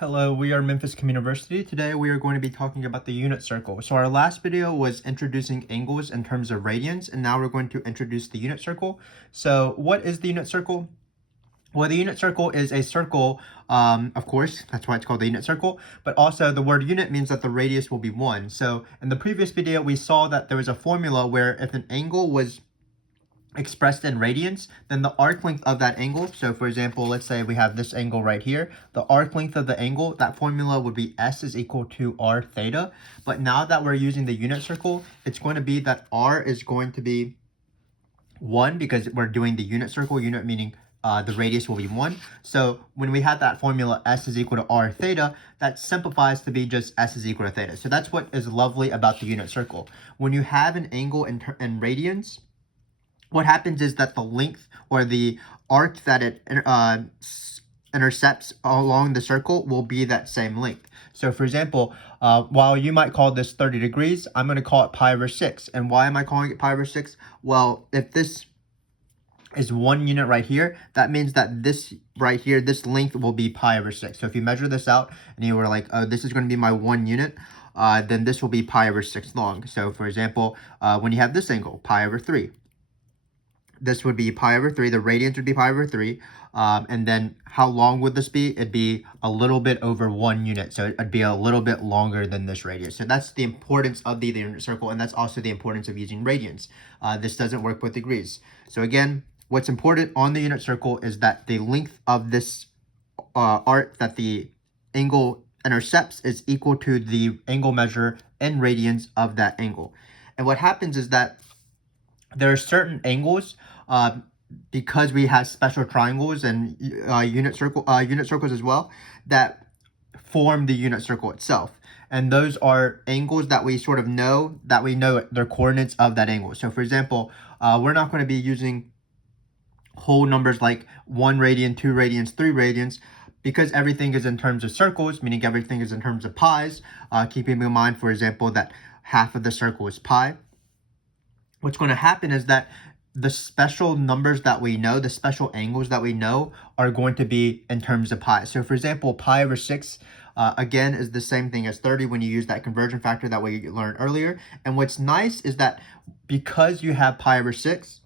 Hello, we are Memphis University. Today we are going to be talking about the unit circle. So our last video was introducing angles in terms of radians, and now we're going to introduce the unit circle. So what is the unit circle? Well, the unit circle is a circle, of course, that's why it's called the unit circle, but also the word unit means that the radius will be 1. So in the previous video, we saw that there was a formula where if an angle was expressed in radians, then the arc length of that angle, so for example, let's say we have this angle right here, the arc length of the angle, that formula would be S is equal to R theta. But now that we're using the unit circle, it's going to be that R is going to be 1 because we're doing the unit circle, unit meaning the radius will be 1. So when we had that formula S is equal to R theta, that simplifies to be just S is equal to theta. So that's what is lovely about the unit circle. When you have an angle in radians, what happens is that the length or the arc that it intercepts along the circle will be that same length. So for example, while you might call this 30 degrees, I'm going to call it pi over 6. And why am I calling it pi over 6? Well, if this is 1 unit right here, that means that this right here, this length will be pi over 6. So if you measure this out and you were like, oh, this is going to be my 1 unit, then this will be pi over 6 long. So for example, when you have this angle, pi over 3. This would be pi over 3. The radians would be pi over 3. And then how long would this be? It'd be a little bit over 1 unit. So it'd be a little bit longer than this radius. So that's the importance of the unit circle. And that's also the importance of using radians. This doesn't work with degrees. So again, what's important on the unit circle is that the length of this arc that the angle intercepts is equal to the angle measure in radians of that angle. And what happens is that there are certain angles, because we have special triangles and unit circles as well, that form the unit circle itself. And those are angles that we sort of know, that we know their coordinates of that angle. So for example, we're not going to be using whole numbers like 1 radian, 2 radians, 3 radians, because everything is in terms of circles, meaning everything is in terms of pi's, keeping in mind, for example, that half of the circle is pi. What's going to happen is that the special numbers that we know, the special angles that we know, are going to be in terms of pi. So for example, pi over 6, again, is the same thing as 30 when you use that conversion factor that we learned earlier. And what's nice is that because you have pi over 6,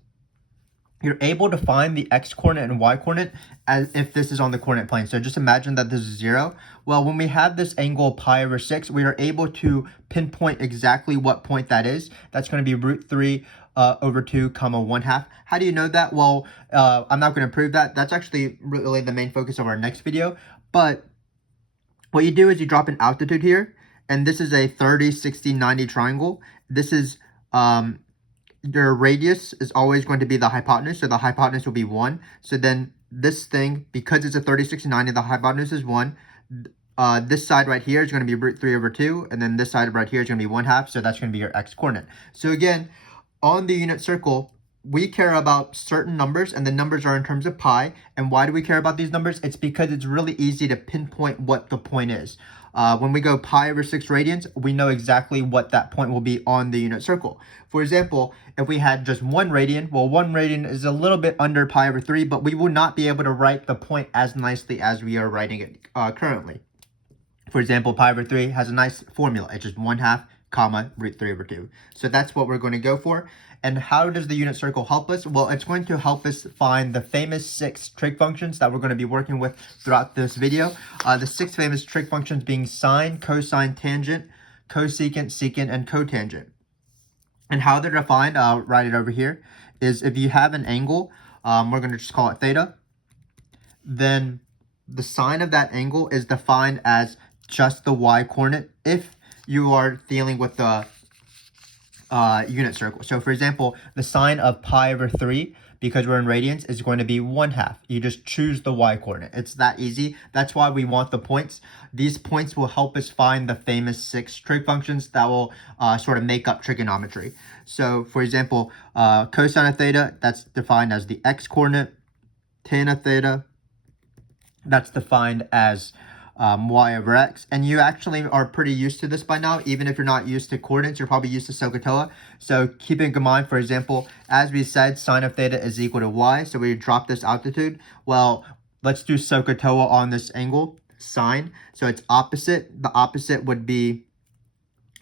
you're able to find the x-coordinate and y-coordinate as if this is on the coordinate plane. So just imagine that this is 0. Well, when we have this angle pi over 6, we are able to pinpoint exactly what point that is. That's going to be root 3 over 2 comma 1/2. How do you know that? Well, I'm not going to prove that. That's actually really the main focus of our next video. But what you do is you drop an altitude here, and this is a 30, 60, 90 triangle. This is your radius is always going to be the hypotenuse, so the hypotenuse will be 1. So then this thing, because it's a 30, 60, 90, the hypotenuse is 1. This side right here is going to be root 3 over 2, and then this side right here is going to be 1/2, so that's going to be your x-coordinate. So again, on the unit circle, we care about certain numbers, and the numbers are in terms of pi. And why do we care about these numbers? It's because it's really easy to pinpoint what the point is. When we go pi over 6 radians, we know exactly what that point will be on the unit circle. For example, if we had just 1 radian, well, 1 radian is a little bit under pi over 3, but we will not be able to write the point as nicely as we are writing it currently. For example, pi over 3 has a nice formula. It's just 1/2 comma root 3 over 2. So that's what we're going to go for. And how does the unit circle help us? Well, it's going to help us find the famous 6 trig functions that we're going to be working with throughout this video. The 6 famous trig functions being sine, cosine, tangent, cosecant, secant, and cotangent. And how they're defined, I'll write it over here, is if you have an angle, we're going to just call it theta, then the sine of that angle is defined as just the y-coordinate if you are dealing with the unit circle. So for example, the sine of pi over 3, because we're in radians, is going to be 1/2. You just choose the y-coordinate. It's that easy. That's why we want the points. These points will help us find the famous 6 trig functions that will sort of make up trigonometry. So for example, cosine of theta, that's defined as the x-coordinate. Tan of theta, that's defined as y over x. And you actually are pretty used to this by now. Even if you're not used to coordinates, you're probably used to SOHCAHTOA. So keeping in mind, for example, as we said, sine of theta is equal to y. So we drop this altitude. Well, let's do SOHCAHTOA on this angle. sine. So it's opposite. The opposite would be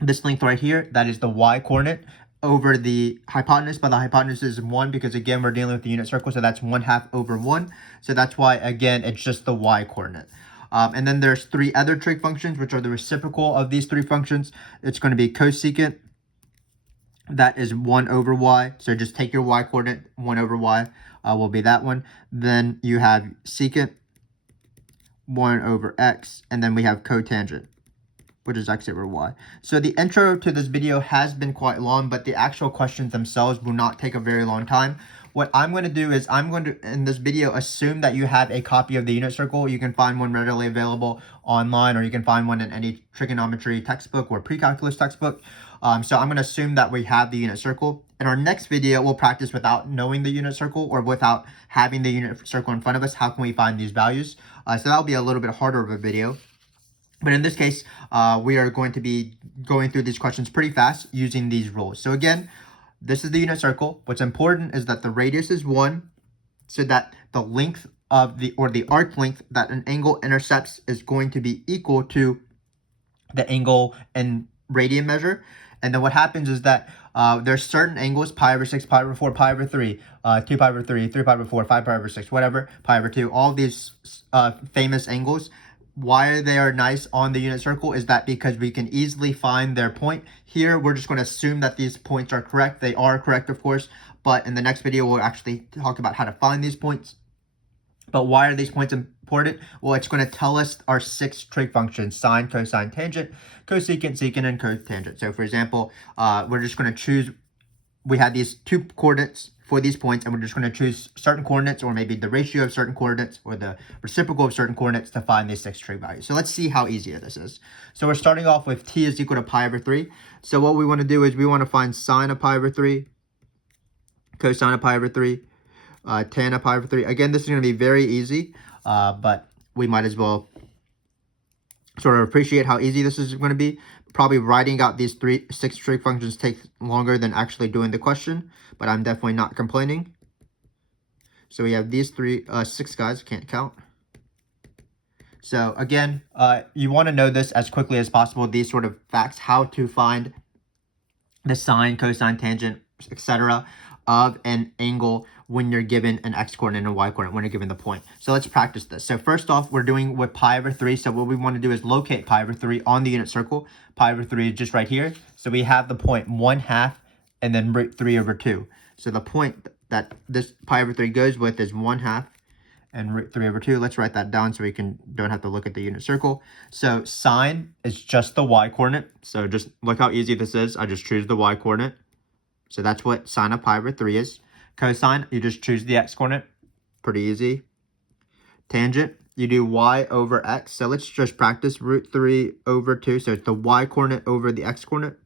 this length right here. That is the y-coordinate over the hypotenuse, but the hypotenuse is 1 because, again, we're dealing with the unit circle, so that's 1/2 over 1. So that's why, again, it's just the y-coordinate. And then there's 3 other trig functions, which are the reciprocal of these 3 functions. It's going to be cosecant. That is 1 over y. So just take your y-coordinate, 1 over y will be that one. Then you have secant, 1 over x. And then we have cotangent, which is x over y. So the intro to this video has been quite long, but the actual questions themselves will not take a very long time. What I'm going to do is I'm going to, in this video, assume that you have a copy of the unit circle. You can find one readily available online, or you can find one in any trigonometry textbook or pre-calculus textbook. So I'm going to assume that we have the unit circle. In our next video, we'll practice without knowing the unit circle or without having the unit circle in front of us. How can we find these values? So that'll be a little bit harder of a video. But in this case, we are going to be going through these questions pretty fast using these rules. So again, this is the unit circle. What's important is that the radius is 1, so that the length of the arc length that an angle intercepts is going to be equal to the angle in radian measure. And then what happens is that there's certain angles, pi over 6, pi over 4, pi over 3, 2 pi over 3, 3 pi over 4, 5 pi over 6, whatever, pi over 2, all these famous angles. Why they are nice on the unit circle is that because we can easily find their point. Here, we're just going to assume that these points are correct. They are correct, of course, but in the next video, we'll actually talk about how to find these points. But why are these points important? Well, it's going to tell us our 6 trig functions: sine, cosine, tangent, cosecant, secant, and cotangent. So for example, we're just going to choose, we have these 2 coordinates for these points, and we're just going to choose certain coordinates, or maybe the ratio of certain coordinates, or the reciprocal of certain coordinates to find these 6 trig values. So let's see how easy this is. So we're starting off with t is equal to pi over 3. So what we want to do is we want to find sine of pi over 3, cosine of pi over 3, tan of pi over 3. Again, this is going to be very easy, but we might as well sort of appreciate how easy this is going to be. Probably writing out these 6 trig functions takes longer than actually doing the question, but I'm definitely not complaining. So we have these 6 guys, can't count. So again, you want to know this as quickly as possible, these sort of facts, how to find the sine, cosine, tangent, etc. of an angle when you're given an x-coordinate and a y-coordinate, when you're given the point. So let's practice this. So first off, we're doing with pi over 3. So what we want to do is locate pi over 3 on the unit circle. Pi over 3 is just right here. So we have the point 1/2 and then root 3 over 2. So the point that this pi over 3 goes with is 1/2 and root 3 over 2. Let's write that down so we don't have to look at the unit circle. So sine is just the y-coordinate. So just look how easy this is. I just choose the y-coordinate. So that's what sine of pi over 3 is. Cosine, you just choose the x-coordinate. Pretty easy. Tangent, you do y over x. So let's just practice root 3 over 2. So it's the y-coordinate over the x-coordinate.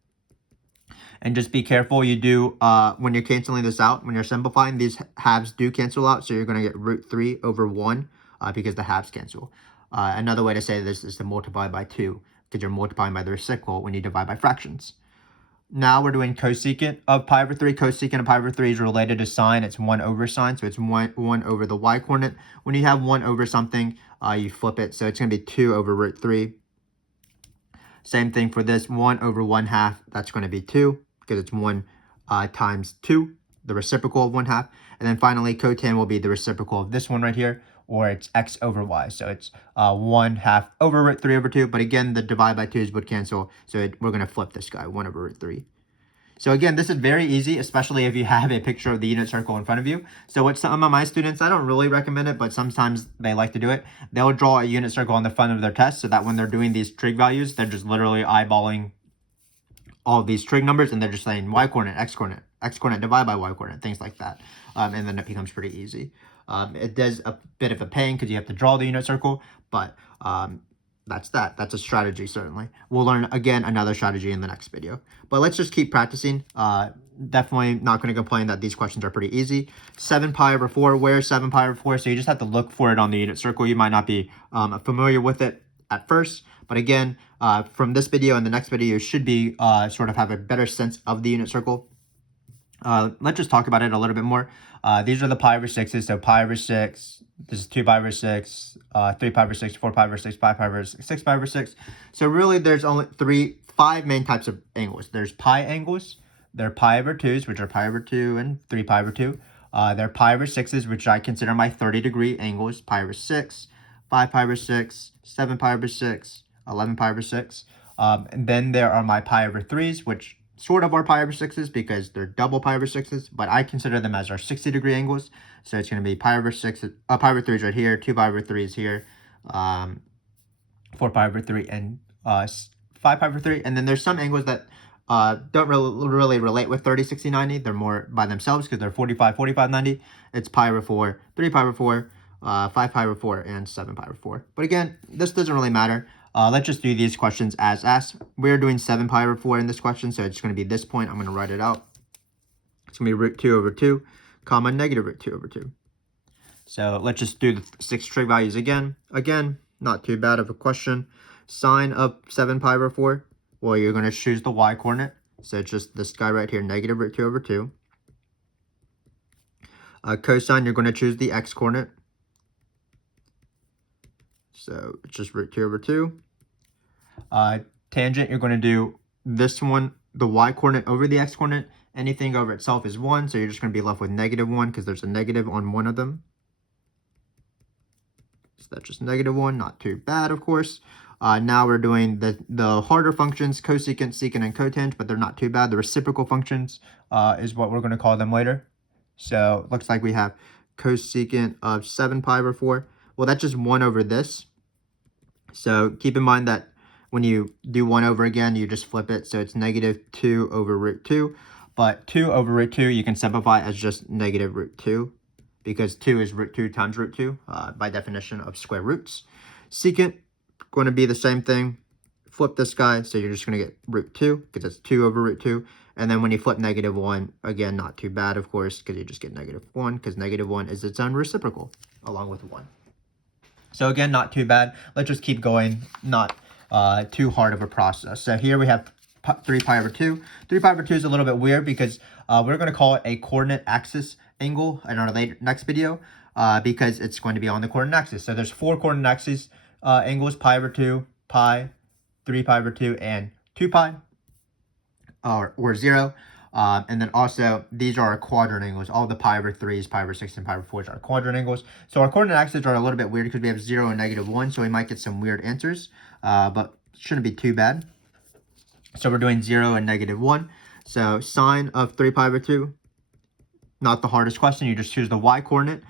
And just be careful, you do, when you're canceling this out, when you're simplifying, these halves do cancel out. So you're going to get root 3 over 1 because the halves cancel. Another way to say this is to multiply by 2 because you're multiplying by the reciprocal when you divide by fractions. Now we're doing cosecant of pi over 3. Cosecant of pi over 3 is related to sine. It's 1 over sine, so it's 1 over the y-coordinate. When you have 1 over something, you flip it, so it's going to be 2 over root 3. Same thing for this, 1 over 1/2, that's going to be 2, because it's 1 times 2, the reciprocal of 1/2. And then finally, cotan will be the reciprocal of this one right here, or it's x over y. So it's 1/2 over root 3 over 2. But again, the divide by 2's would cancel. So we're going to flip this guy, 1 over root 3. So again, this is very easy, especially if you have a picture of the unit circle in front of you. So what some of my students, I don't really recommend it, but sometimes they like to do it. They'll draw a unit circle on the front of their test so that when they're doing these trig values, they're just literally eyeballing all of these trig numbers, and they're just saying y-coordinate, x-coordinate divided by y-coordinate, things like that. And then it becomes pretty easy. It does a bit of a pain because you have to draw the unit circle, but that's that. That's a strategy, certainly. We'll learn, again, another strategy in the next video. But let's just keep practicing. Definitely not going to complain that these questions are pretty easy. 7 pi over 4. Where's 7 pi over 4? So you just have to look for it on the unit circle. You might not be familiar with it at first. But again, from this video and the next video, you should be sort of have a better sense of the unit circle. Let's just talk about it a little bit more. These are the pi over 6s. So pi over 6, this is 2 pi over 6, 3 pi over 6, 4 pi over 6, 5 pi over 6, 6 pi over 6. So really there's only 5 main types of angles. There's pi angles. There are pi over 2s, which are pi over 2 and 3 pi over 2. There are pi over 6s, which I consider my 30-degree angles. Pi over 6, 5 pi over 6, 7 pi over 6, 11 pi over 6. And then there are my pi over 3s, which sort of are pi over 6s because they're double pi over 6s, but I consider them as our 60-degree angles. So it's going to be pi over 3s right here, 2 pi over 3s here, 4 pi over 3, and 5 pi over 3. And then there's some angles that don't really relate with 30, 60, 90. They're more by themselves because they're 45, 45, 90. It's pi over 4, 3 pi over 4, 5 pi over 4, and 7 pi over 4. But again, this doesn't really matter. Let's just do these questions as asked. We're doing 7 pi over 4 in this question, so it's going to be this point. I'm going to write it out. It's going to be root 2 over 2, comma, negative root 2 over 2. So let's just do the 6 trig values again. Again, not too bad of a question. Sine of 7 pi over 4. Well, you're going to choose the y-coordinate. So it's just this guy right here, negative root 2 over 2. Cosine, you're going to choose the x-coordinate. So it's just root 2 over 2. Tangent, you're going to do this one, the y-coordinate over the x-coordinate. Anything over itself is 1, so you're just going to be left with negative 1 because there's a negative on one of them. So that's just negative 1, not too bad, of course. Now we're doing the harder functions, cosecant, secant, and cotangent, but they're not too bad. The reciprocal functions is what we're going to call them later. So it looks like we have cosecant of 7 pi over 4. Well, that's just 1 over this. So keep in mind that when you do 1 over again, you just flip it. So it's negative 2 over root 2. But 2 over root 2, you can simplify as just negative root 2. Because 2 is root 2 times root 2 by definition of square roots. Secant, going to be the same thing. Flip this guy, so you're just going to get root 2 because it's 2 over root 2. And then when you flip negative 1, again, not too bad, of course, because you just get negative 1 because negative 1 is its own reciprocal along with 1. So again, not too bad. Let's just keep going. Not too hard of a process. So here we have 3 pi over 2. 3 pi over 2 is a little bit weird because we're going to call it a coordinate axis angle in our next video because it's going to be on the coordinate axis. So there's 4 coordinate axes angles, pi over 2, pi, 3 pi over 2, and 2 pi, or 0. And then also, these are our quadrant angles. All the pi over 3s, pi over 6, and pi over 4s are quadrant angles. So our coordinate axes are a little bit weird because we have 0 and negative 1, so we might get some weird answers, but shouldn't be too bad. So we're doing 0 and negative 1. So sine of 3 pi over 2, not the hardest question. You just choose the y-coordinate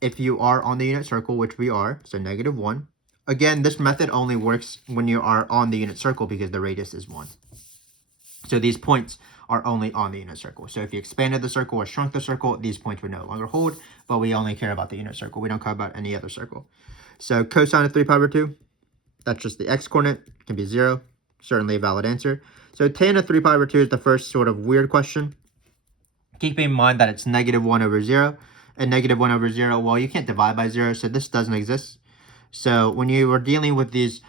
if you are on the unit circle, which we are, so negative 1. Again, this method only works when you are on the unit circle because the radius is 1. So these points are only on the unit circle. So if you expanded the circle or shrunk the circle, these points would no longer hold, but we only care about the unit circle. We don't care about any other circle. So cosine of 3 pi over 2, that's just the x-coordinate, can be 0, certainly a valid answer. So tan of 3 pi over 2 is the first sort of weird question. Keep in mind that it's negative 1 over 0, and negative 1 over 0, well, you can't divide by 0, so this doesn't exist. So when you are dealing with these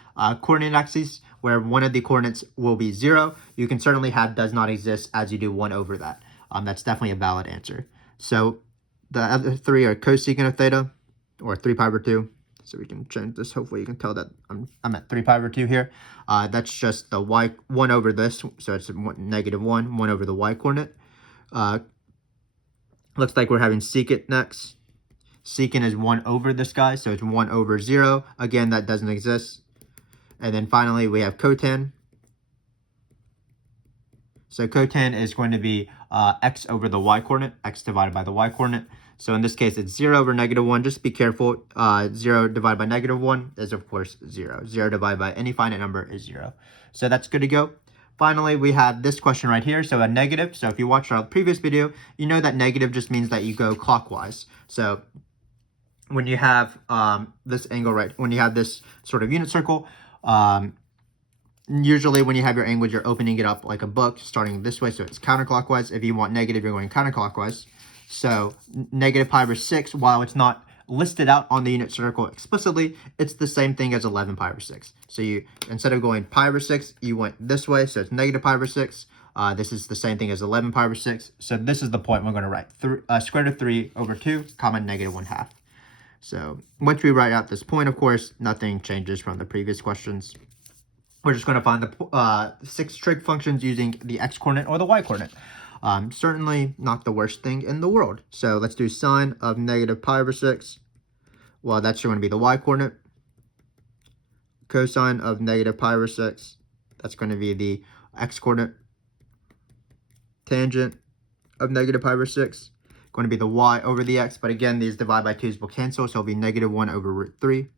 coordinate axes, where one of the coordinates will be 0, you can certainly have does not exist as you do 1 over that. That's definitely a valid answer. So the other 3 are cosecant of theta, or 3 pi over 2. So we can change this. Hopefully you can tell that I'm at 3 pi over 2 here. That's just the y 1 over this. So it's negative 1 over the y-coordinate. Looks like we're having secant next. Secant is 1 over this guy, so it's 1 over 0. Again, that doesn't exist. And then finally, we have cotan. So cotan is going to be x over the y-coordinate, x divided by the y-coordinate. So in this case, it's 0 over negative 1. Just be careful. 0 divided by negative 1 is, of course, 0. 0 divided by any finite number is 0. So that's good to go. Finally, we have this question right here. So a negative. So if you watched our previous video, you know that negative just means that you go clockwise. So when you have this angle when you have this sort of unit circle, usually when you have your angles, you're opening it up like a book, starting this way, so it's counterclockwise. If you want negative, you're going counterclockwise. So negative pi over 6, while it's not listed out on the unit circle explicitly, it's the same thing as 11 pi over 6. So you, instead of going pi over 6, you went this way, so it's negative pi over 6. This is the same thing as 11 pi over 6. So this is the point we're going to write. Square root of 3 over 2, comma, negative 1/2. So once we write out this point, of course, nothing changes from the previous questions. We're just going to find the 6 trig functions using the x-coordinate or the y-coordinate. Certainly not the worst thing in the world. So let's do sine of negative pi over 6. Well, that's going to be the y-coordinate. Cosine of negative pi over 6. That's going to be the x-coordinate. Tangent of negative pi over 6. Going to be the y over the x. But again, these divide by 2's will cancel. So it'll be negative 1 over root 3.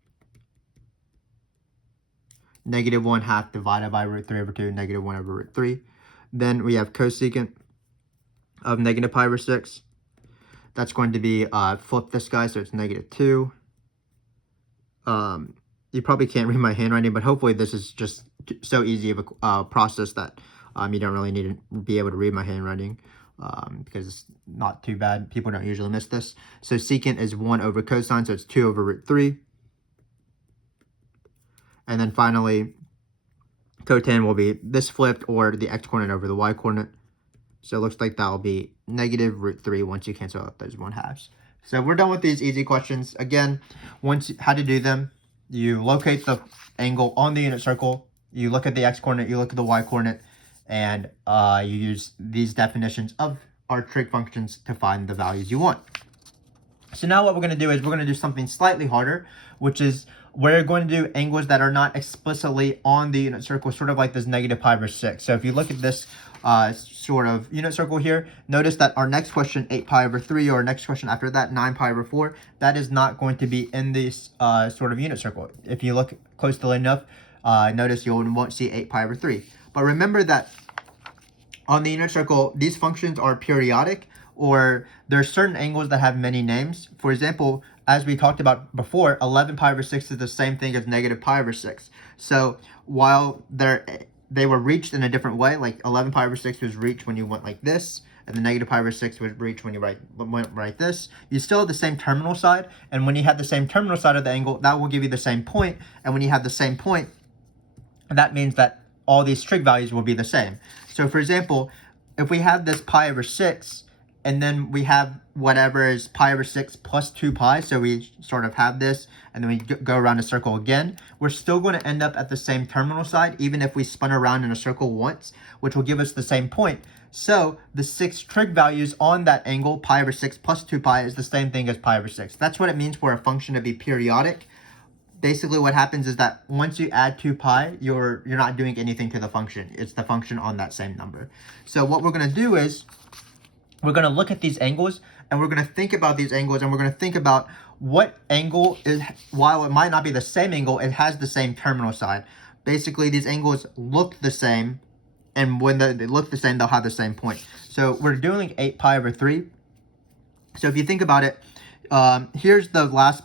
Negative 1/2 divided by root 3 over 2. Negative 1 over root 3. Then we have cosecant of negative pi over 6. That's going to be, flip this guy, so it's negative 2. You probably can't read my handwriting, but hopefully this is just so easy of a process that you don't really need to be able to read my handwriting because it's not too bad. People don't usually miss this. So secant is 1 over cosine, so it's 2 over root 3. And then finally, cotan will be this flipped or the x-coordinate over the y-coordinate. So it looks like that will be negative root 3 once you cancel out those 1/2. So we're done with these easy questions. Again, how to do them, you locate the angle on the unit circle, you look at the x-coordinate, you look at the y-coordinate, and you use these definitions of our trig functions to find the values you want. So now what we're going to do is we're going to do something slightly harder, which is we're going to do angles that are not explicitly on the unit circle, sort of like this negative pi over 6. So if you look at this sort of unit circle here, notice that our next question, 8 pi over 3, or next question after that, 9 pi over 4, that is not going to be in this sort of unit circle. If you look closely enough, notice you won't see 8 pi over 3. But remember that on the unit circle, these functions are periodic, or there are certain angles that have many names. For example, as we talked about before, 11 pi over 6 is the same thing as negative pi over 6. So while they were reached in a different way, like 11 pi over 6 was reached when you went like this, and the negative pi over 6 was reached when you went like this, you still have the same terminal side, and when you have the same terminal side of the angle, that will give you the same point, and when you have the same point, that means that all these trig values will be the same. So for example, if we have this pi over 6, and then we have whatever is pi over 6 plus 2 pi, so we sort of have this, and then we go around a circle again, we're still going to end up at the same terminal side, even if we spun around in a circle once, which will give us the same point. So the 6 trig values on that angle, pi over 6 plus 2 pi, is the same thing as pi over 6. That's what it means for a function to be periodic. Basically what happens is that once you add 2 pi, you're not doing anything to the function. It's the function on that same number. So what we're going to do is we're going to look at these angles, and we're going to think about these angles, and we're going to think about what angle is, while it might not be the same angle, it has the same terminal side. Basically, these angles look the same, and when they look the same, they'll have the same point. So we're doing 8 pi over 3. So if you think about it, here's the last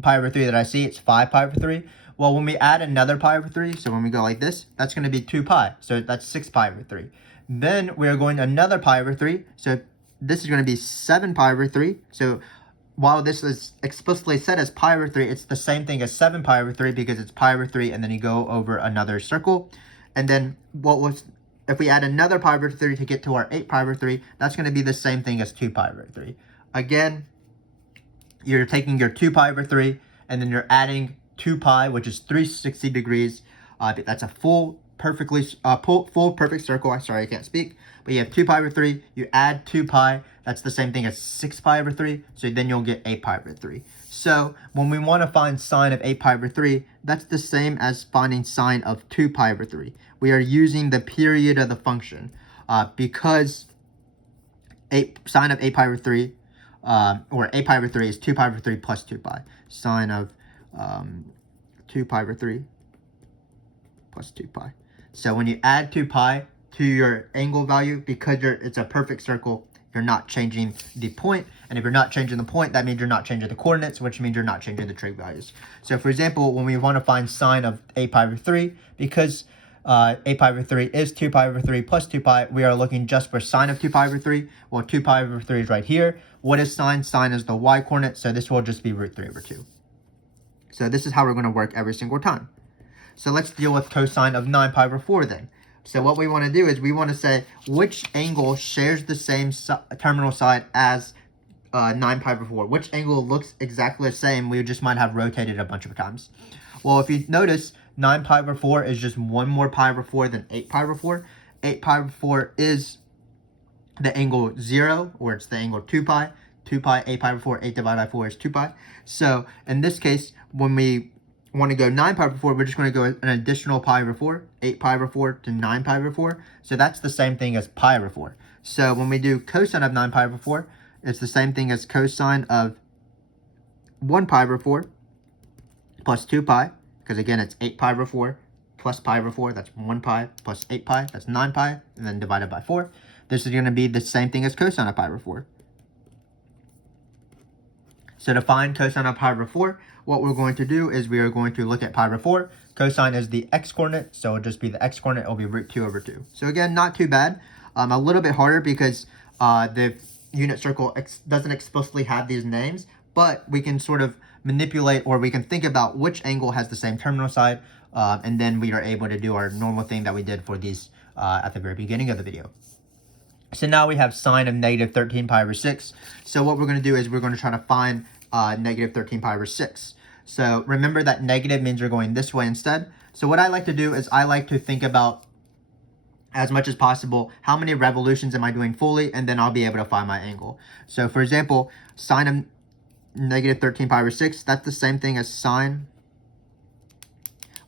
pi over 3 that I see. It's 5 pi over 3. Well, when we add another pi over 3, so when we go like this, that's going to be 2 pi. So that's 6 pi over 3. Then we're going another pi over 3. So this is going to be 7 pi over 3. So while this is explicitly said as pi over 3, it's the same thing as 7 pi over 3 because it's pi over 3, and then you go over another circle. And then if we add another pi over 3 to get to our 8 pi over 3, that's going to be the same thing as 2 pi over 3. Again, you're taking your 2 pi over 3, and then you're adding 2 pi, which is 360 degrees. That's a full perfect circle. Sorry, I can't speak. But you have 2 pi over 3. You add 2 pi. That's the same thing as 6 pi over 3. So then you'll get 8 pi over 3. So when we want to find sine of 8 pi over 3, that's the same as finding sine of 2 pi over 3. We are using the period of the function because sine of 8 pi over 3, or 8 pi over 3 is 2 pi over 3 plus 2 pi. Sine of 2 pi over 3 plus 2 pi. So when you add 2 pi to your angle value, because it's a perfect circle, you're not changing the point. And if you're not changing the point, that means you're not changing the coordinates, which means you're not changing the trig values. So for example, when we want to find sine of 8 pi over 3, because 8 pi over 3 is 2 pi over 3 plus 2 pi, we are looking just for sine of 2 pi over 3. Well, 2 pi over 3 is right here. What is sine? Sine is the y-coordinate, so this will just be root 3 over 2. So this is how we're going to work every single time. So let's deal with cosine of 9 pi over 4 then. So what we want to do is we want to say which angle shares the same terminal side as 9 pi over 4. Which angle looks exactly the same, we just might have rotated a bunch of times. Well, if you notice, 9 pi over 4 is just one more pi over 4 than 8 pi over 4. 8 pi over 4 is the angle 0, or it's the angle 2 pi. 2 pi, 8 pi over 4, 8 divided by 4 is 2 pi. So in this case, when we want to go 9 pi over 4, we're just going to go an additional pi over 4, 8 pi over 4 to 9 pi over 4. So that's the same thing as pi over 4. So when we do cosine of 9 pi over 4, it's the same thing as cosine of 1 pi over 4 plus 2 pi, because again, it's 8 pi over 4 plus pi over 4, that's 1 pi, plus 8 pi, that's 9 pi, and then divided by 4. This is going to be the same thing as cosine of pi over 4. So to find cosine of pi over 4, what we're going to do is we are going to look at pi over 4. Cosine is the x-coordinate, so it'll just be the x-coordinate, it'll be root 2 over 2. So again, not too bad. A little bit harder because the unit circle doesn't explicitly have these names, but we can sort of manipulate, or we can think about which angle has the same terminal side, and then we are able to do our normal thing that we did for these at the very beginning of the video. So now we have sine of negative 13 pi over 6. So what we're going to do is we're going to try to find negative 13 pi over 6. So remember that negative means you're going this way instead. So what I like to do is I like to think about, as much as possible, how many revolutions am I doing fully, and then I'll be able to find my angle. So for example, sine of negative 13 pi over 6, that's the same thing as sine.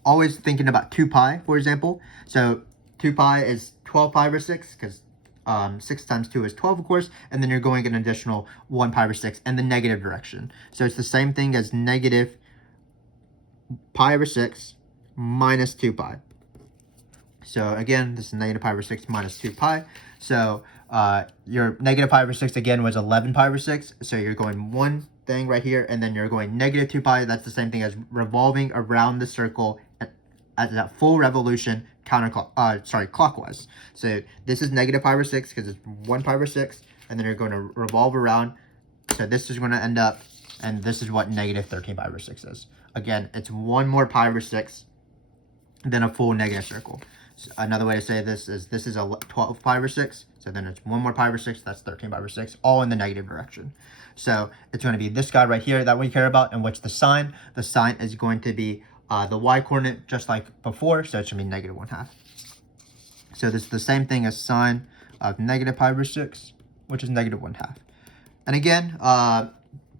Always thinking about 2 pi, for example. So 2 pi is 12 pi over 6, because 6 times 2 is 12, of course, and then you're going an additional 1 pi over 6 in the negative direction. So it's the same thing as negative pi over 6 minus 2 pi. So again, this is negative pi over 6 minus 2 pi. So your negative pi over 6 again was 11 pi over 6. So you're going one thing right here, and then you're going negative 2 pi. That's the same thing as revolving around the circle at that full revolution clockwise. So this is negative pi over 6 because it's 1 pi over 6, and then you're going to revolve around. So this is going to end up, and this is what negative 13 pi over 6 is. Again, it's one more pi over 6 than a full negative circle. So another way to say this is a 12 pi over 6. So then it's one more pi over 6, that's 13 pi over 6, all in the negative direction. So it's going to be this guy right here that we care about, in which the sine is going to be the y-coordinate just like before, so it should be negative 1/2. So this is the same thing as sine of negative pi over 6, which is negative 1/2. And again,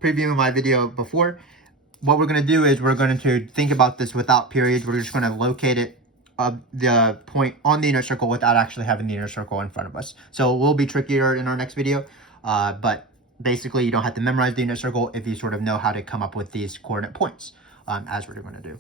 previewing my video before, what we're going to do is we're going to think about this without periods. We're just going to locate it, the point on the inner circle, without actually having the inner circle in front of us. So it will be trickier in our next video, but basically you don't have to memorize the inner circle if you sort of know how to come up with these coordinate points, as we're going to do.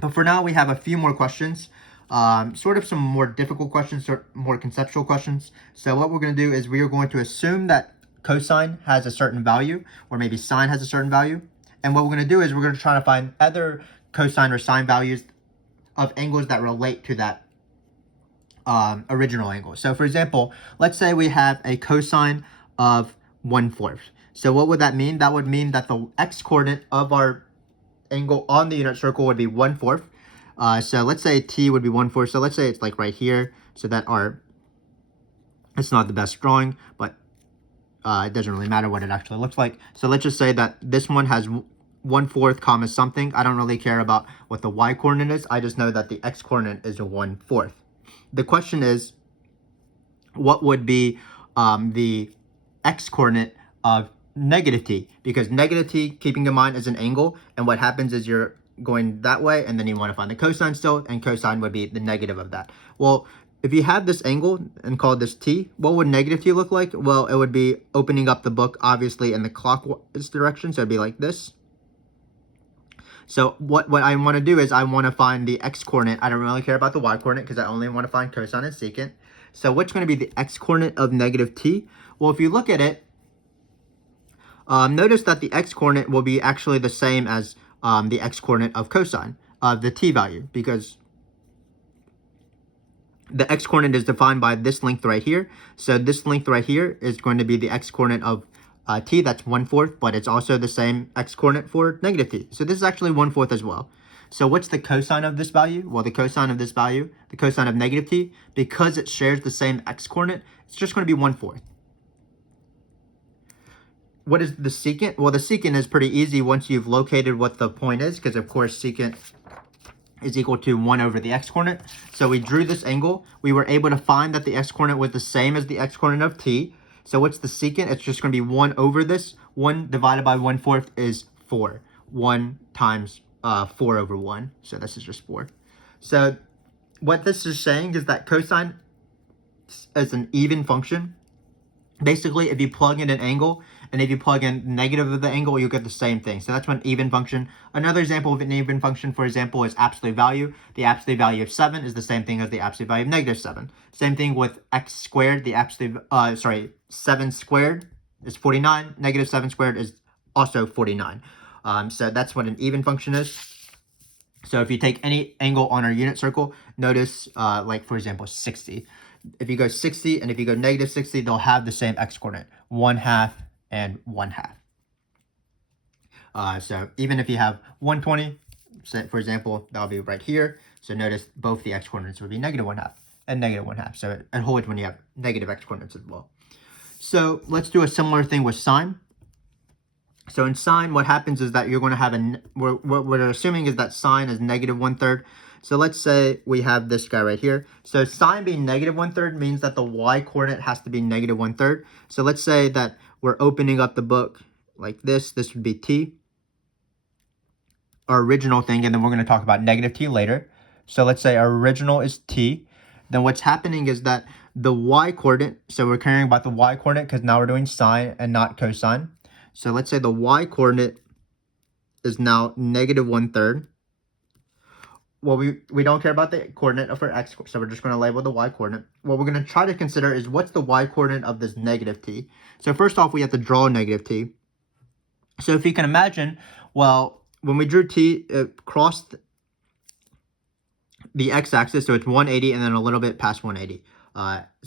But for now, we have a few more questions, sort of some more difficult questions, more conceptual questions. So what we're going to do is we are going to assume that cosine has a certain value, or maybe sine has a certain value. And what we're going to do is we're going to try to find other cosine or sine values of angles that relate to that original angle. So for example, let's say we have a cosine of 1/4. So what would that mean? That would mean that the x-coordinate of our angle on the unit circle would be 1/4. So let's say t would be 1/4. So let's say it's like right here. So that it's not the best drawing, but it doesn't really matter what it actually looks like. So let's just say that this one has 1/4 comma something. I don't really care about what the y-coordinate is. I just know that the x-coordinate is a 1/4. The question is, what would be the x-coordinate of negative t? Because negative t, keeping in mind, is an angle, and what happens is you're going that way, and then you want to find the cosine still, and cosine would be the negative of that. Well, if you have this angle and call this t, what would negative t look like? Well, it would be opening up the book, obviously, in the clockwise direction, so it'd be like this. So what I want to do is I want to find the x-coordinate. I don't really care about the y-coordinate because I only want to find cosine and secant. So what's going to be the x-coordinate of negative t? Well, if you look at it, notice that the x-coordinate will be actually the same as the x-coordinate of cosine, of the t value, because the x-coordinate is defined by this length right here. So this length right here is going to be the x-coordinate of t, that's 1/4, but it's also the same x-coordinate for negative t. So this is actually 1/4 as well. So what's the cosine of this value? Well, the cosine of this value, the cosine of negative t, because it shares the same x-coordinate, it's just going to be 1/4. What is the secant? Well, the secant is pretty easy once you've located what the point is, because of course secant is equal to 1 over the x-coordinate. So we drew this angle. We were able to find that the x-coordinate was the same as the x-coordinate of t. So what's the secant? It's just going to be 1 over this. 1 divided by 1/4 is 4. 1 times 4 over 1. So this is just 4. So what this is saying is that cosine is an even function. Basically, if you plug in an angle, and if you plug in negative of the angle, you'll get the same thing. So that's one even function. Another example of an even function, for example, is absolute value. The absolute value of 7 is the same thing as the absolute value of negative 7. Same thing with x squared. The absolute, 7 squared is 49. Negative 7 squared is also 49. So that's what an even function is. So if you take any angle on our unit circle, notice, like for example, 60. If you go 60 and if you go negative 60, they'll have the same x-coordinate, 1/2 and 1/2. So even if you have 120, say for example, that'll be right here. So notice both the x-coordinates would be negative 1/2 and negative 1/2. So it holds when you have negative x-coordinates as well. So let's do a similar thing with sine. So in sine, what happens is that you're going to have what we're assuming is that sine is negative 1/3. So let's say we have this guy right here. So sine being negative 1/3 means that the y coordinate has to be negative 1/3. So let's say that we're opening up the book like this. This would be t, our original thing, and then we're going to talk about negative t later. So let's say our original is t. Then what's happening is that the y coordinate, so we're caring about the y coordinate because now we're doing sine and not cosine. So let's say the y coordinate is now negative 1/3. Well, we don't care about the coordinate of our x, so we're just going to label the y coordinate. What we're going to try to consider is what's the y coordinate of this negative t. So first off, we have to draw negative t. So if you can imagine, well, when we drew t, it crossed the x-axis, so it's 180 and then a little bit past 180,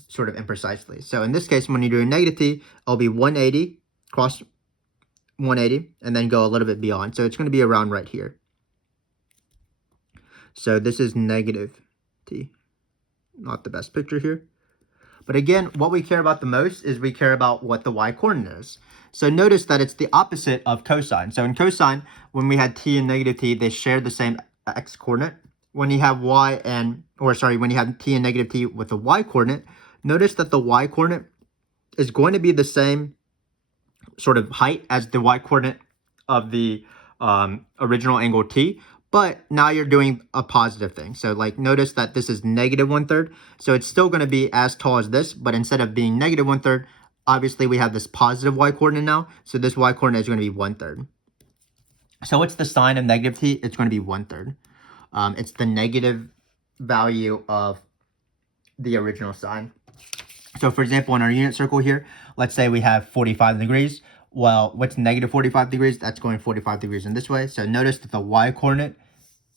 sort of imprecisely. So in this case, when you do a negative t, it'll be 180, cross 180, and then go a little bit beyond. So it's going to be around right here. So this is negative t. Not the best picture here. But again, what we care about the most is we care about what the y coordinate is. So notice that it's the opposite of cosine. So in cosine, when we had t and negative t, they share the same x coordinate. When you have when you have t and negative t with the y coordinate, notice that the y coordinate is going to be the same sort of height as the y coordinate of the original angle t. But now you're doing a positive thing. So like notice that this is negative 1/3. So it's still going to be as tall as this, but instead of being negative 1/3, obviously we have this positive y coordinate now. So this y coordinate is going to be 1/3. So what's the sine of negative t? It's going to be 1/3. It's the negative value of the original sine. So for example, in our unit circle here, let's say we have 45 degrees. Well, what's negative 45 degrees? That's going 45 degrees in this way. So notice that the y coordinate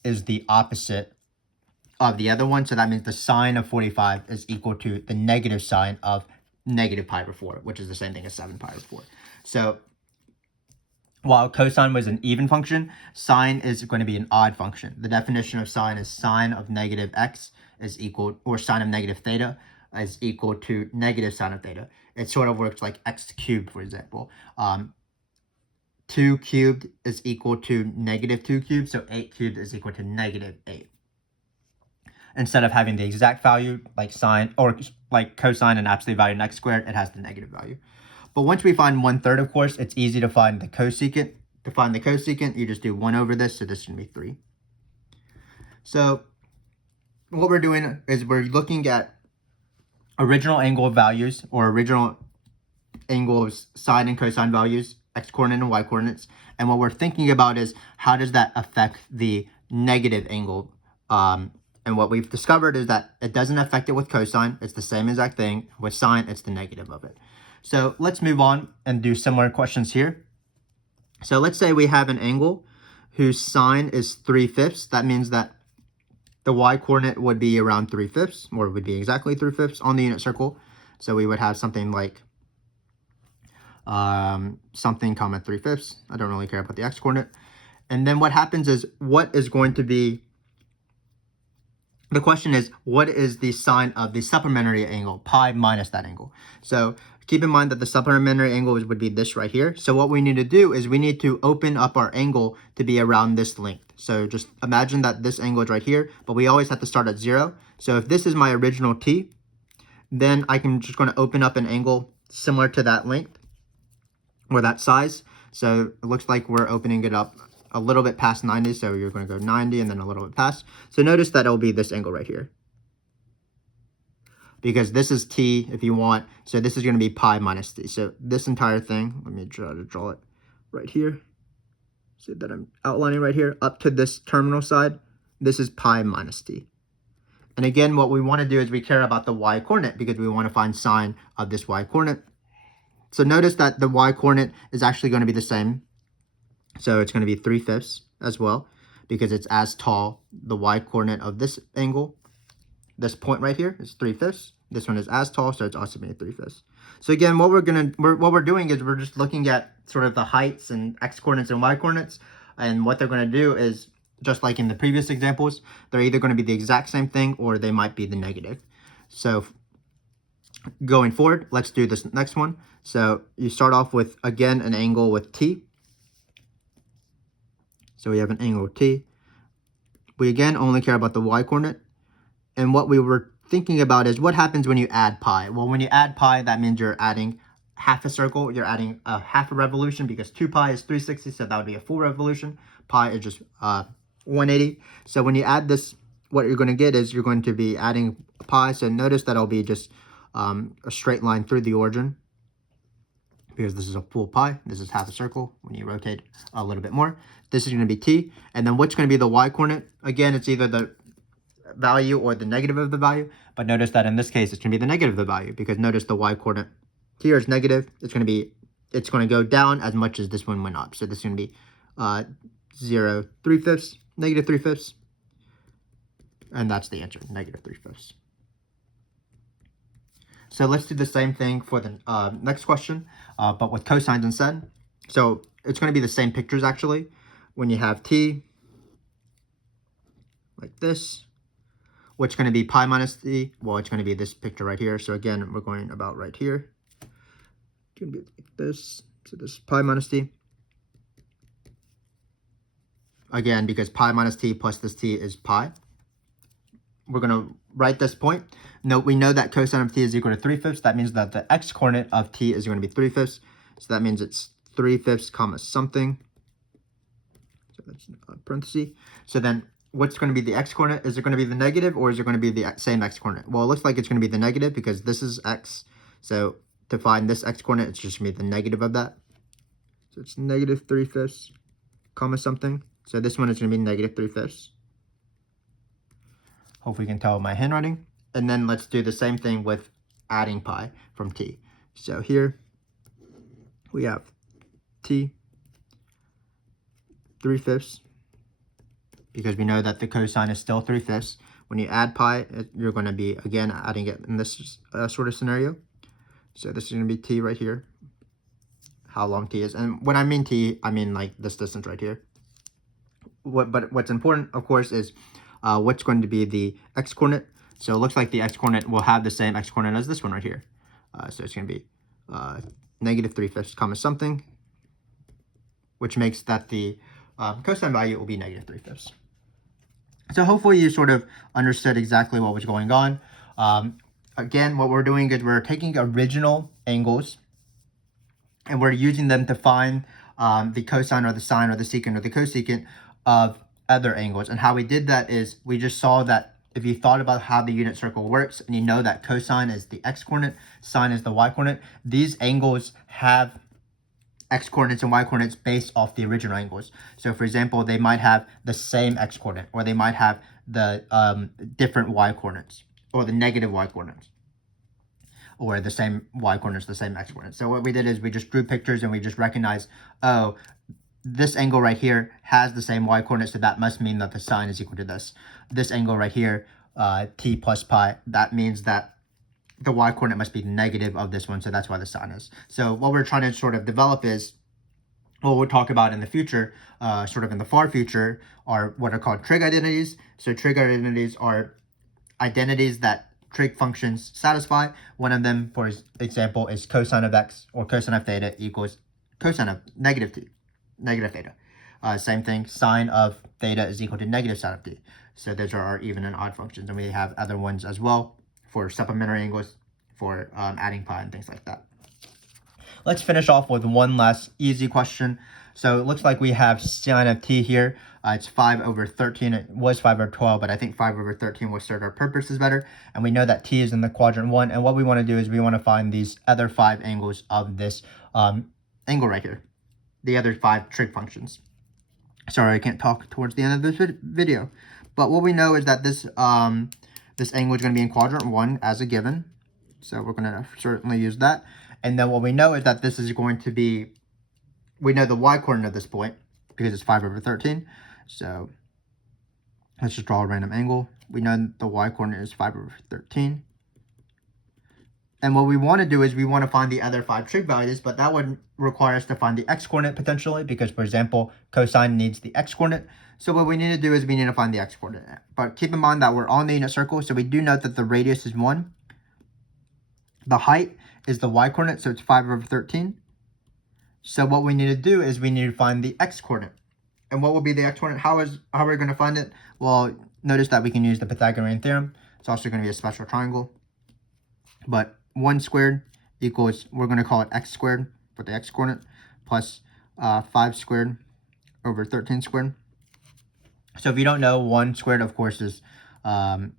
is the opposite of the other one. So that means the sine of 45 is equal to the negative sine of negative pi over 4, which is the same thing as 7 pi over 4. So while cosine was an even function, sine is going to be an odd function. The definition of sine is sine of negative x is equal, or sine of negative theta is equal to negative sine of theta. It sort of works like x cubed, for example. 2 cubed is equal to negative 2 cubed, so 8 cubed is equal to negative 8. Instead of having the exact value like sine or like cosine and absolute value in x squared, it has the negative value. But once we find 1/3, of course, it's easy to find the cosecant. To find the cosecant, you just do 1 over this, so this is going to be 3. So what we're doing is we're looking at original angle values or original angles, sine and cosine values, x coordinate and y coordinates. And what we're thinking about is how does that affect the negative angle? And what we've discovered is that it doesn't affect it with cosine. It's the same exact thing. With sine, it's the negative of it. So let's move on and do similar questions here. So let's say we have an angle whose sine is 3/5. That means that the y coordinate would be around 3/5, or would be exactly 3/5 on the unit circle. So we would have something like something comma 3/5. I don't really care about the x coordinate. And then what happens is, what is going to be, the question is, what is the sine of the supplementary angle, pi minus that angle? So keep in mind that the supplementary angle would be this right here. So what we need to do is we need to open up our angle to be around this length. So just imagine that this angle is right here, but we always have to start at 0. So if this is my original t, then I can just going to open up an angle similar to that length or that size. So it looks like we're opening it up a little bit past 90, so you're going to go 90 and then a little bit past. So notice that it'll be this angle right here, because this is t if you want, so this is going to be pi minus t. So this entire thing, let me try to draw it right here, so that I'm outlining right here, up to this terminal side, this is pi minus t. And again, what we want to do is we care about the y-coordinate, because we want to find sine of this y-coordinate. So notice that the y-coordinate is actually going to be the same. So it's going to be 3/5 as well, because it's as tall. The y-coordinate of this angle, this point right here, is 3/5. This one is as tall, so it's also being 3/5. So again, what we're doing is we're just looking at sort of the heights and x-coordinates and y-coordinates, and what they're going to do is, just like in the previous examples, they're either going to be the exact same thing or they might be the negative. So going forward, let's do this next one. So you start off with, again, an angle with t. So we have an angle with t. We again only care about the y-coordinate. And what we were thinking about is what happens when you add pi. Well, when you add pi, that means you're adding half a circle. You're adding a half a revolution, because 2 pi is 360, so that would be a full revolution. Pi is just 180. So when you add this, what you're going to get is you're going to be adding pi. So notice that it'll be just a straight line through the origin, because this is a full pi. This is half a circle. When you rotate a little bit more, this is going to be t. And then what's going to be the y-coordinate? Again, it's either the value or the negative of the value. But notice that in this case, it's going to be the negative of the value, because notice the y-coordinate here is negative. It's going to go down as much as this one went up. So this is going to be 0 3/5, negative 3/5. And that's the answer, negative 3/5. So let's do the same thing for the next question, but with cosines instead. So it's going to be the same pictures, actually. When you have t, like this, what's going to be pi minus t? Well, it's going to be this picture right here. So again, we're going about right here. It's going to be like this. So this is pi minus t. Again, because pi minus t plus this t is pi. We're going to write this point. Note, we know that cosine of t is equal to 3/5. That means that the x-coordinate of t is going to be 3/5. So that means it's 3/5 comma something. So that's a parenthesis. So then what's going to be the x-coordinate? Is it going to be the negative, or is it going to be the same x-coordinate? Well, it looks like it's going to be the negative, because this is x. So to find this x-coordinate, it's just going to be the negative of that. So it's negative 3/5 comma something. So this one is going to be negative 3/5. Hopefully you can tell my handwriting. And then let's do the same thing with adding pi from t. So here we have t 3/5, because we know that the cosine is still 3/5. When you add pi, you're going to be, again, adding it in this sort of scenario. So this is going to be t right here, how long t is. And when I mean t, I mean like this distance right here. But what's important, of course, is what's going to be the x-coordinate. So it looks like the x-coordinate will have the same x-coordinate as this one right here. So it's going to be negative 3/5 comma something, which makes that the cosine value will be negative 3/5. So hopefully you sort of understood exactly what was going on. Again, what we're doing is we're taking original angles and we're using them to find the cosine or the sine or the secant or the cosecant of other angles. And how we did that is we just saw that if you thought about how the unit circle works, and you know that cosine is the x-coordinate, sine is the y-coordinate, these angles have x-coordinates and y-coordinates based off the original angles. So for example, they might have the same x-coordinate, or they might have the different y-coordinates, or the negative y-coordinates, or the same y-coordinates, the same x-coordinates. So what we did is we just drew pictures and we just recognized, oh, this angle right here has the same y-coordinate, so that must mean that the sine is equal to this. This angle right here, t plus pi, that means that the y-coordinate must be negative of this one, so that's why the sine is. So what we're trying to sort of develop is what we'll talk about in the future, sort of in the far future, are what are called trig identities. So trig identities are identities that trig functions satisfy. One of them, for example, is cosine of x or cosine of theta equals cosine of negative theta. Same thing, sine of theta is equal to negative sine of t. So those are our even and odd functions, and we have other ones as well for supplementary angles, for adding pi and things like that. Let's finish off with one last easy question. So it looks like we have sine of t here. It's 5 over 13. It was 5 over 12, but I think 5 over 13 will serve our purposes better. And we know that t is in the quadrant 1. And what we want to do is we want to find these other 5 angles of this angle right here. The other 5 trig functions. Sorry, I can't talk towards the end of this video. But what we know is that this this angle is going to be in quadrant 1 as a given. So we're going to certainly use that. And then what we know is that this is going to be, we know the y-coordinate of this point because it's 5 over 13. So let's just draw a random angle. We know the y-coordinate is 5 over 13. And what we want to do is we want to find the other 5 trig values, but that would require us to find the x-coordinate potentially because, for example, cosine needs the x-coordinate. So what we need to do is we need to find the x-coordinate. But keep in mind that we're on the unit circle, so we do note that the radius is 1. The height is the y-coordinate, so it's 5 over 13. So what we need to do is we need to find the x-coordinate. And what will be the x-coordinate? How are we going to find it? Well, notice that we can use the Pythagorean Theorem. It's also going to be a special triangle. But 1 squared equals, we're going to call it x squared for the x-coordinate, plus 5 squared over 13 squared. So if you don't know, 1 squared, of course, is, when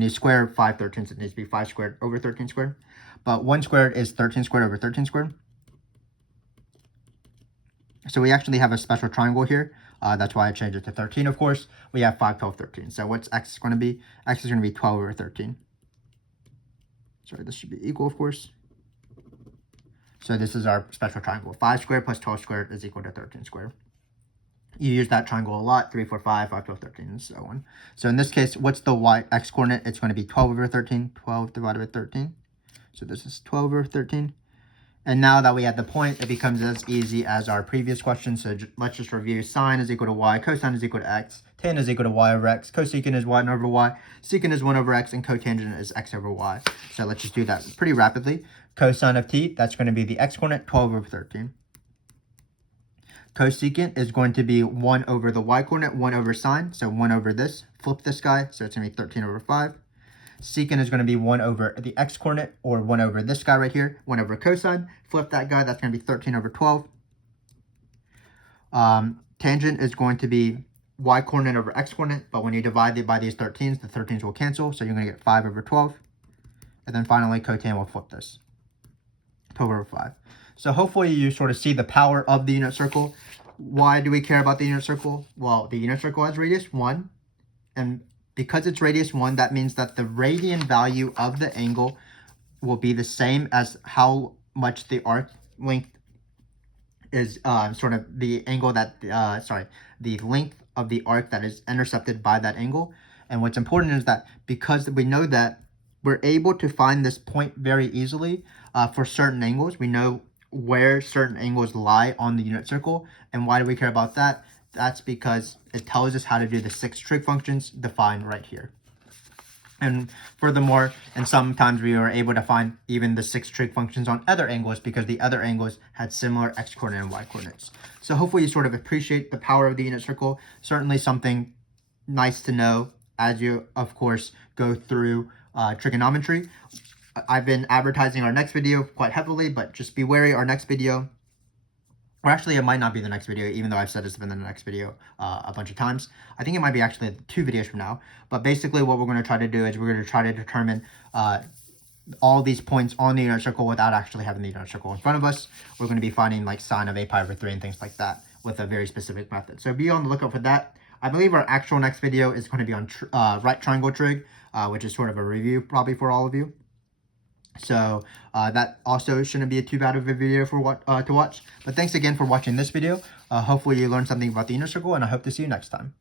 you square 5 13s, it needs to be 5 squared over 13 squared. But 1 squared is 13 squared over 13 squared. So we actually have a special triangle here. That's why I changed it to 13, of course. We have 5, 12, 13. So what's x going to be? X is going to be 12 over 13. Sorry, this should be equal, of course. So this is our special triangle. 5 squared plus 12 squared is equal to 13 squared. You use that triangle a lot, 3, 4, 5, 5, 12, 13, and so on. So in this case, what's the x coordinate? It's going to be 12 over 13, 12 divided by 13. So this is 12 over 13. And now that we have the point, it becomes as easy as our previous question. So let's just review. Sine is equal to y, cosine is equal to x, tan is equal to y over x, cosecant is 1 over y, secant is 1 over x, and cotangent is x over y. So let's just do that pretty rapidly. Cosine of t, that's going to be the x coordinate, 12 over 13. Cosecant is going to be 1 over the y-coordinate, 1 over sine, so 1 over this. Flip this guy, so it's going to be 13 over 5. Secant is going to be 1 over the x-coordinate, or 1 over this guy right here, 1 over cosine. Flip that guy, that's going to be 13 over 12. Tangent is going to be y-coordinate over x-coordinate, but when you divide it by these 13s, the 13s will cancel, so you're going to get 5 over 12. And then finally, cotan will flip this, 12 over 5. So hopefully you sort of see the power of the unit circle. Why do we care about the unit circle? Well, the unit circle has radius 1. And because it's radius 1, that means that the radian value of the angle will be the same as how much the arc length is, sort of the angle that, the length of the arc that is intercepted by that angle. And what's important is that because we know that we're able to find this point very easily for certain angles. We know where certain angles lie on the unit circle. And why do we care about that? That's because it tells us how to do the 6 trig functions defined right here. And furthermore, and sometimes we are able to find even the 6 trig functions on other angles because the other angles had similar x-coordinate and y-coordinates. So hopefully you sort of appreciate the power of the unit circle. Certainly something nice to know as you, of course, go through trigonometry. I've been advertising our next video quite heavily, but just be wary. Our next video, or actually it might not be the next video, even though I've said it's been the next video a bunch of times. I think it might be actually 2 videos from now. But basically what we're going to try to do is we're going to try to determine all these points on the unit circle without actually having the unit circle in front of us. We're going to be finding like sine of a pi over 3 and things like that with a very specific method. So be on the lookout for that. I believe our actual next video is going to be on right triangle trig, which is sort of a review probably for all of you. So that also shouldn't be too bad of a video for to watch. But thanks again for watching this video. Hopefully you learned something about the unit circle, and I hope to see you next time.